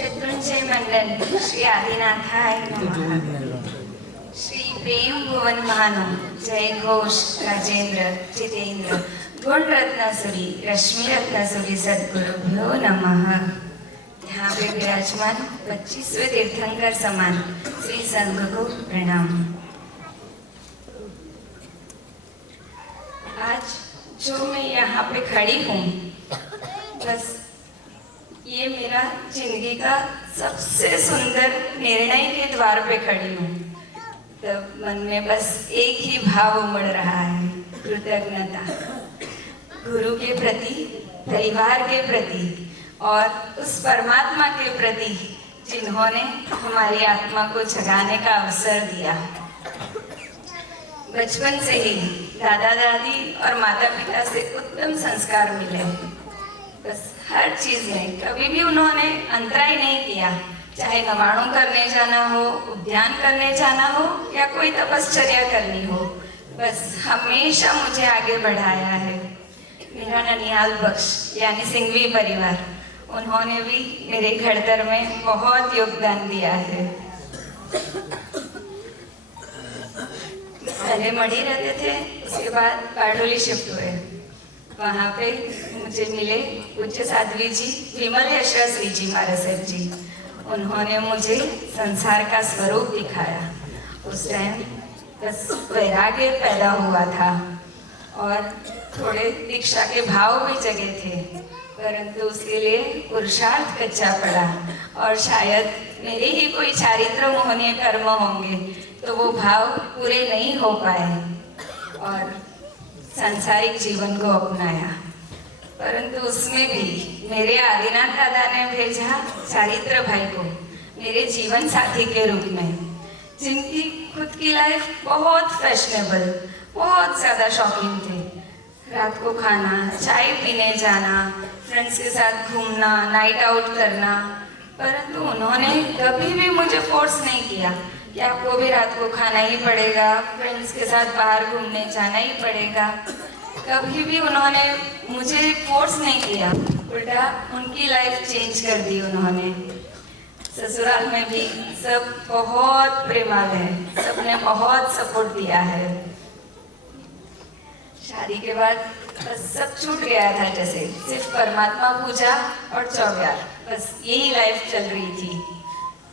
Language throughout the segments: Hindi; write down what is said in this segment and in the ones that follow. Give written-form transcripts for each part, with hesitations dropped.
शत्रुंजय मंडल श्री आदिनाथाय नमः। श्री प्रेम भुवन भानु जय घोष राजेंद्र जितेंद्र गुण रत्नसुरी रश्मि रत्नसुरी सद्गुरुभ्यो नमः। यहाँ पे विराजमान 25वें तीर्थंकर समान श्री संघ को प्रणाम। आज जो मैं यहाँ पे खड़ी हूँ, बस ये मेरा जिंदगी का सबसे सुंदर निर्णय के द्वार पे खड़ी हूँ। तब मन में बस एक ही भाव उमड़ रहा है, कृतज्ञता गुरु के प्रति, परिवार के प्रति और उस परमात्मा के प्रति जिन्होंने हमारी आत्मा को जगाने का अवसर दिया। बचपन से ही दादा दादी और माता पिता से उत्तम संस्कार मिले। बस हर चीज में कभी भी उन्होंने अंतराय नहीं किया, चाहे नवाणु करने जाना हो, उद्यान करने जाना हो या कोई तपश्चर्या करनी हो, बस हमेशा मुझे आगे बढ़ाया है। मेरा ननिहाल बख्श यानी सिंघवी परिवार, उन्होंने भी मेरे घड़तर में बहुत योगदान दिया है। पहले मढ़ी रहते थे, उसके बाद बारडोली शिफ्ट हुए। वहाँ पे मुझे मिले पूज्य साध्वी जी विमल यशस्वी जी मारासर जी। उन्होंने मुझे संसार का स्वरूप दिखाया। उस टाइम बस वैराग्य पैदा हुआ था और थोड़े दीक्षा के भाव भी जगे थे, परंतु उसके लिए पुरुषार्थ कच्चा पड़ा और शायद मेरे ही कोई चारित्र मोहनीय कर्म होंगे तो वो भाव पूरे नहीं हो पाए और सांसारिक जीवन को अपनाया। परंतु उसमें भी मेरे आदिनाथ दादा ने भेजा चारित्र भाई को मेरे जीवन साथी के रूप में, जिनकी खुद की लाइफ बहुत फैशनेबल, बहुत ज़्यादा शौकीन थे। रात को खाना, चाय पीने जाना, फ्रेंड्स के साथ घूमना, नाइट आउट करना, परंतु उन्होंने कभी भी मुझे फोर्स नहीं किया कि आपको भी रात को खाना ही पड़ेगा, फ्रेंड्स के साथ बाहर घूमने जाना ही पड़ेगा। कभी भी उन्होंने मुझे फोर्स नहीं किया, उल्टा उनकी लाइफ चेंज कर दी उन्होंने। ससुराल में भी सब बहुत प्रेमाल है, सबने बहुत सपोर्ट दिया है। शादी के बाद बस सब छूट गया था, जैसे सिर्फ परमात्मा पूजा और चौग्यार, बस यही लाइफ चल रही थी।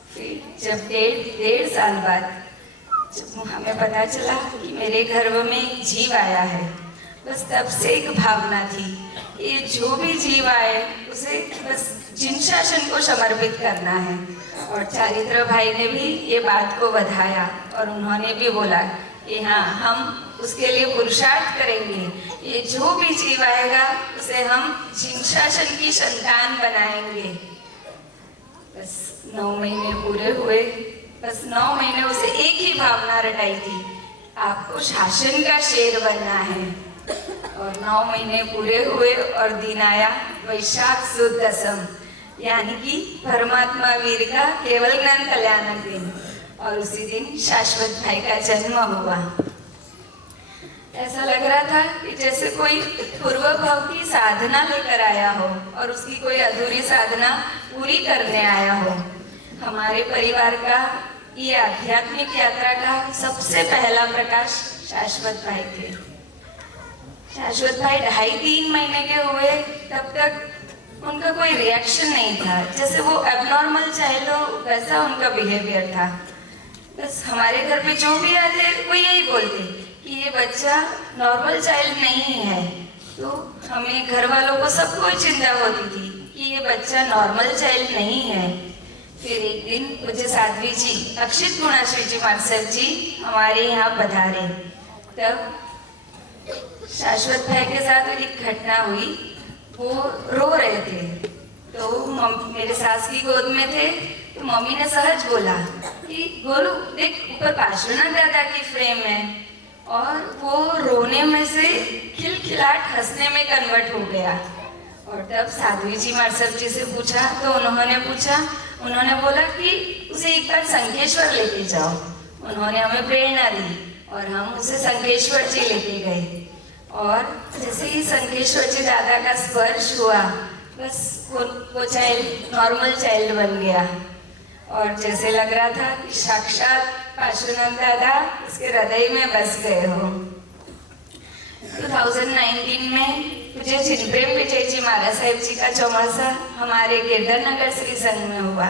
फिर जब डेढ़ साल बाद जब हमें पता चला कि मेरे गर्भ में एक जीव आया है, बस तब से एक भावना थी, ये जो भी जीव आए उसे बस जिन शासन को समर्पित करना है। और चारित्र भाई ने भी ये बात को बढ़ाया और उन्होंने भी बोला कि हाँ, हम उसके लिए पुरुषार्थ करेंगे, ये जो भी जीव आएगा उसे हम जिन शासन की संतान बनाएंगे। बस 9 महीने पूरे हुए, बस 9 महीने उसे एक ही भावना रटाई थी, आपको शासन का शेर बनना है। और 9 महीने पूरे हुए और दिन आया वैशाख सुद दशम, यानी कि परमात्मा वीर का केवल ज्ञान कल्याण दिन, और उसी दिन शाश्वत भाई का जन्म हुआ। ऐसा लग रहा था कि जैसे कोई पूर्व भाव की साधना लेकर आया हो और उसकी कोई अधूरी साधना पूरी करने आया हो। हमारे परिवार का ये आध्यात्मिक यात्रा का सबसे पहला प्रकाश शाश्वत भाई थे। शाश्वत भाई 2.5-3 महीने के हुए तब तक उनका कोई रिएक्शन नहीं था, जैसे वो एबनॉर्मल चाइल्ड हो वैसा उनका बिहेवियर था। बस हमारे घर पे जो भी आते वो यही बोलते कि ये बच्चा नॉर्मल चाइल्ड नहीं है। तो हमें घर वालों को सबको चिंता होती थी कि ये बच्चा नॉर्मल चाइल्ड नहीं है। फिर एक दिन मुझे साध्वी जी अक्षित गुणाश्री जी मानसर जी हमारे यहाँ पधारे। तब शाश्वत भाई के साथ एक घटना हुई, वो रो रहे थे, तो मेरे सास की गोद में थे, तो मम्मी ने सहज बोला कि गोलू देख, ऊपर पार्श्वनाथ दादा की फ्रेम है। और वो रोने में से खिलखिलाट हंसने में कन्वर्ट हो गया। और तब साध्वी जी मार्सर जी से पूछा तो उन्होंने बोला कि उसे एक बार संकेश्वर लेके जाओ। उन्होंने हमें प्रेरणा दी और हम उसे संकेश्वर जी लेके गए। और जैसे ही संकेश्वर जी दादा का स्पर्श हुआ, बस वो चाइल्ड नॉर्मल चाइल्ड बन गया और जैसे लग रहा था कि साक्षात पार्श्वनाथ दादा उसके हृदय में बस गए हो। 2019 में मुझे चिन्प्रेम विजय जी महाराज साहिब जी का चौमासा हमारे गिरधर नगर श्री संघ में हुआ।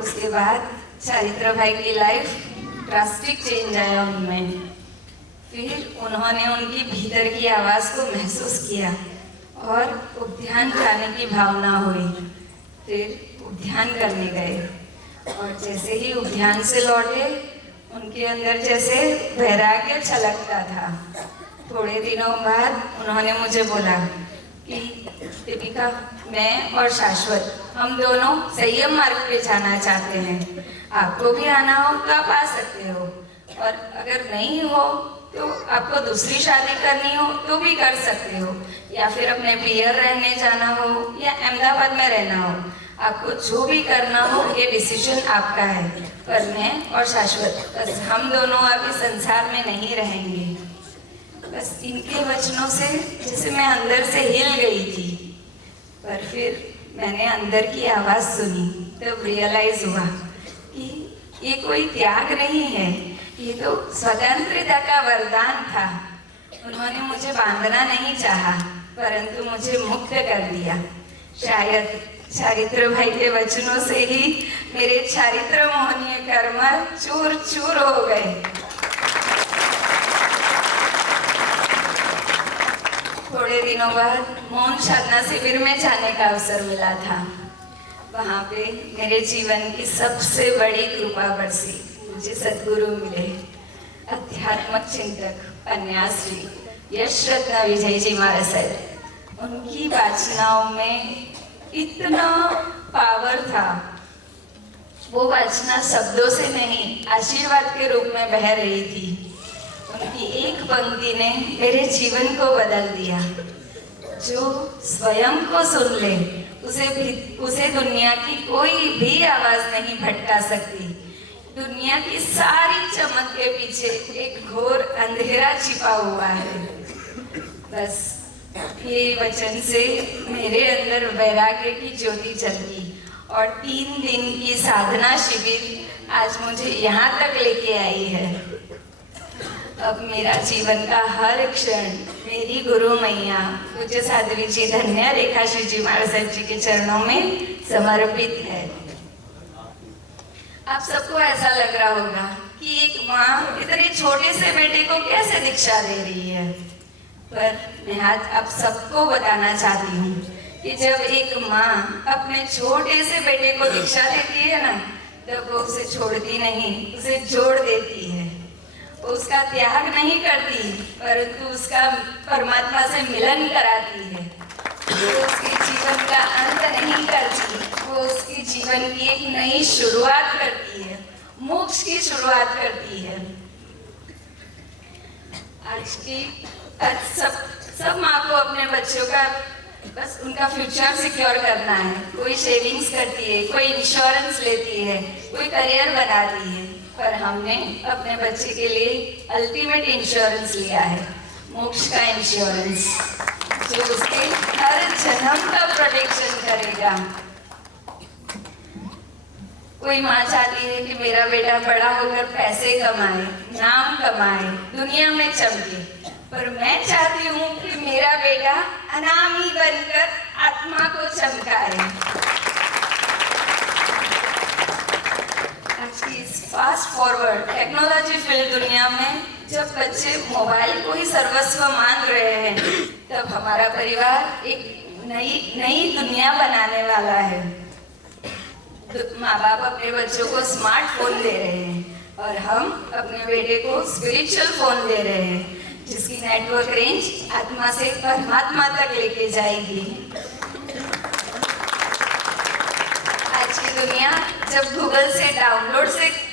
उसके बाद चारित्र भाई की लाइफ ड्रास्टिक चेंज आया उनमें। फिर उन्होंने उनकी भीतर की आवाज़ को महसूस किया और उद्यान जाने की भावना हुई। फिर उद्यान करने गए और जैसे ही उद्यान से लौटे उनके अंदर जैसे वैराग्य छलकता था। थोड़े दिनों बाद उन्होंने मुझे बोला कि दीपिका, मैं और शाश्वत हम दोनों संयम मार्ग पे जाना चाहते हैं। आपको भी आना हो तो आप आ सकते हो और अगर नहीं हो तो आपको दूसरी शादी करनी हो तो भी कर सकते हो, या फिर अपने पियर रहने जाना हो या अहमदाबाद में रहना हो, आपको जो भी करना हो ये डिसीजन आपका है। पर मैं और शाश्वत बस हम दोनों अभी संसार में नहीं रहेंगे। बस इनके वचनों से जैसे मैं अंदर से हिल गई थी। पर फिर मैंने अंदर की आवाज़ सुनी तब रियलाइज हुआ कि ये कोई त्याग नहीं है, ये तो स्वतंत्रता का वरदान था। उन्होंने मुझे बांधना नहीं चाहा परंतु मुझे मुक्त कर दिया। शायद चारित्र भाई के वचनों से ही मेरे चारित्र मोहनीय कर्म चूर चूर हो गए। थोड़े दिनों बाद मौन साधना शिविर में जाने का अवसर मिला था। वहाँ पे मेरे जीवन की सबसे बड़ी कृपा बरसी। मुझे सद्गुरु मिले, अध्यात्मक चिंतक अन्याश्री यश रत्न विजय जी महाराज साहब। उनकी वाचनाओं में इतना पावर था। वो वाचना शब्दों से नहीं आशीर्वाद के रूप में बह रही थी। उनकी एक पंक्ति ने मेरे जीवन को बदल दिया। जो स्वयं को सुन ले उसे दुनिया की कोई भी आवाज नहीं भटका सकती। दुनिया की सारी चमक के पीछे एक घोर अंधेरा छिपा हुआ है। बस ये वचन से मेरे अंदर वैराग्य की ज्योति चलती और 3 दिन की साधना शिविर आज मुझे यहाँ तक लेके आई है। अब मेरा जीवन का हर क्षण मेरी गुरु मैया पूज्य साध्वी जी धन्य रेखाश्री जी महाराज साहब जी के चरणों में समर्पित है। आप सबको ऐसा लग रहा होगा कि एक माँ इतने छोटे से बेटे को कैसे दीक्षा दे रही है, पर मैं आज आप सबको बताना चाहती हूँ कि जब एक माँ अपने छोटे से बेटे को दीक्षा देती है ना, तब वो उसे छोड़ती नहीं, उसे जोड़ देती है। वो उसका त्याग नहीं करती परंतु उसका परमात्मा से मिलन कराती है। वो उसके जीवन का अंत नहीं करती, वो उसके जीवन की एक नई शुरुआत करती है, मोक्ष की शुरुआत करती है। आज सब माँ को अपने बच्चों का बस उनका फ्यूचर सिक्योर करना है। कोई सेविंग्स करती है, कोई इंश्योरेंस लेती है, कोई करियर बनाती है, पर हमने अपने बच्चे के लिए अल्टीमेट इंश्योरेंस लिया है, मोक्ष का इंश्योरेंस, जो उसके हर जन्म का प्रोटेक्शन करेगा। कोई माँ चाहती है कि मेरा बेटा बड़ा होकर पैसे कमाए, नाम कमाए, दुनिया में चमके, पर मैं चाहती हूँ कि मेरा बेटा अनामी बनकर आत्मा को चमकाए। आज की इस फास्ट फॉरवर्ड टेक्नोलॉजी फील्ड दुनिया में जब बच्चे मोबाइल को ही सर्वस्व मान रहे हैं, तब हमारा परिवार एक नई दुनिया बनाने वाला है। माँ बाप अपने बच्चों को स्मार्टफोन दे रहे हैं और हम अपने बेटे को स्पिरिचुअल फोन दे रहे हैं, जिसकी नेटवर्क रेंज आत्मा से परमात्मा तक लेके जाएगी। आज की दुनिया जब गूगल से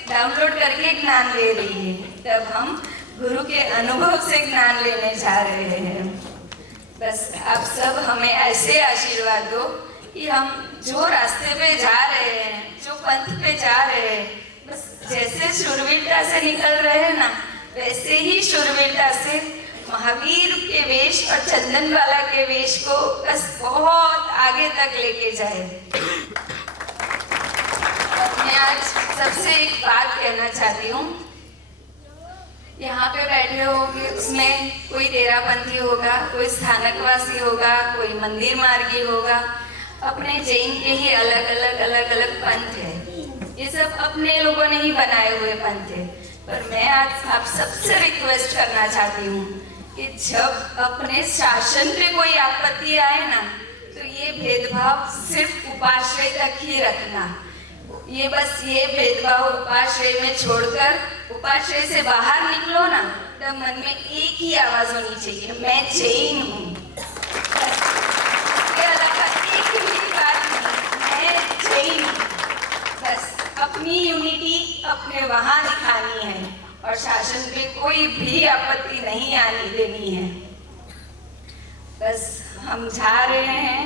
डाउनलोड करके ज्ञान ले रही है, तब हम गुरु के अनुभव से ज्ञान लेने जा रहे हैं। बस आप सब हमें ऐसे आशीर्वाद दो कि हम जो रास्ते पे जा रहे हैं, जो पंथ पे जा रहे हैं, बस जैसे शूरवीरता से निकल रहे हैं ना, वैसे ही शूरवीरता से महावीर के वेश और चंदनवाला के वेश को बस बहुत आगे तक लेके जाए। मैं आज सबसे एक बात कहना चाहती हूँ, यहाँ पे बैठे होंगे उसमें कोई डेराबंदी होगा, कोई स्थानकवासी होगा, कोई मंदिर मार्गी होगा, अपने जैन के ही अलग अलग पंथ है। ये सब अपने लोगों ने ही बनाए हुए पंथ है। पर मैं आज आप सबसे रिक्वेस्ट करना चाहती हूँ कि जब अपने शासन पे कोई आपत्ति आए ना, तो ये भेदभाव सिर्फ उपाश्रय तक ही रखना। ये बस ये भेदभाव उपाश्रय में छोड़कर उपाश्रय से बाहर निकलो ना, तब मन में एक ही आवाज होनी चाहिए, मैं जैन हूँ। इसके अलावा एक भी बात नहीं, मैं जैन हूँ। बस अपनी यूनिटी अपने वहां दिखानी है और शासन पे कोई भी आपत्ति नहीं आने देनी है। बस हम जा रहे हैं,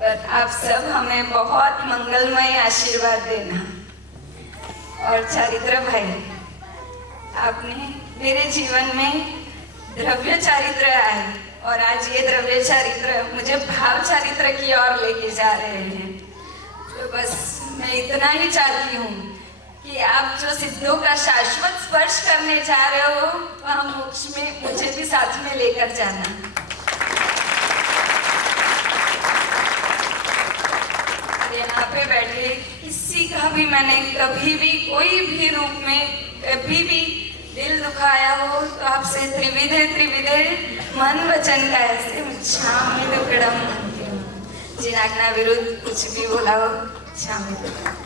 पर आप सब हमें बहुत मंगलमय आशीर्वाद देना। और चारित्र भाई, आपने मेरे जीवन में द्रव्य चारित्र आए और आज ये द्रव्य चारित्र मुझे भाव चारित्र की ओर लेके जा रहे हैं। तो बस मैं इतना ही चाहती हूँ कि आप जो सिद्धों का शाश्वत स्पर्श करने जा रहे हो, वह मोक्ष में मुझे भी साथ में लेकर जाना। यहाँ पे बैठे किसी का भी मैंने कभी भी कोई भी रूप में कभी भी दिल दुखाया हो, तो आपसे त्रिविधे मन वचन का ऐसे क्षामि दुक्कड़म, जिन आज्ञा विरुद्ध कुछ भी बोला हो, क्षामि दुक्कड़म।